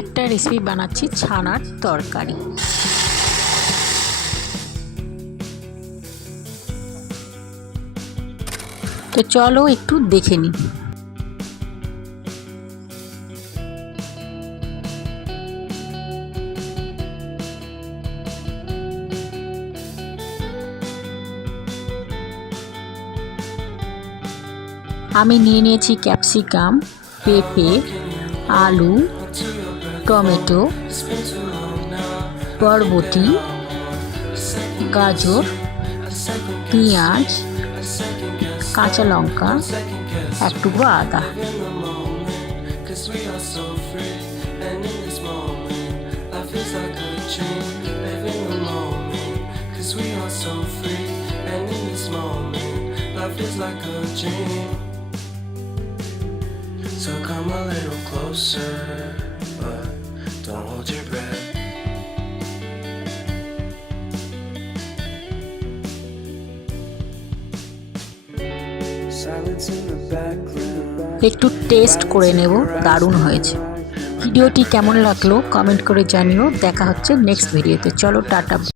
একটা রেসিপি বানাচ্ছি ছানার তরকারি। তো চলো একটু দেখে নিই। আমি নিয়ে নিয়েছি ক্যাপসিকাম, পেঁপে, আলু, টমেটো, বরবটি, গাজর, পেঁয়াজ, কাঁচা লঙ্কা, এক টুকরো আদা। So come a little closer, but don't hold your breath. Silence in the background. একটু টেস্ট করে নেব, দারুণ হয়েছে। ভিডিওটি কেমন লাগলো কমেন্ট করে জানিও। দেখা হচ্ছে নেক্সট ভিডিওতে। চলো টাটা।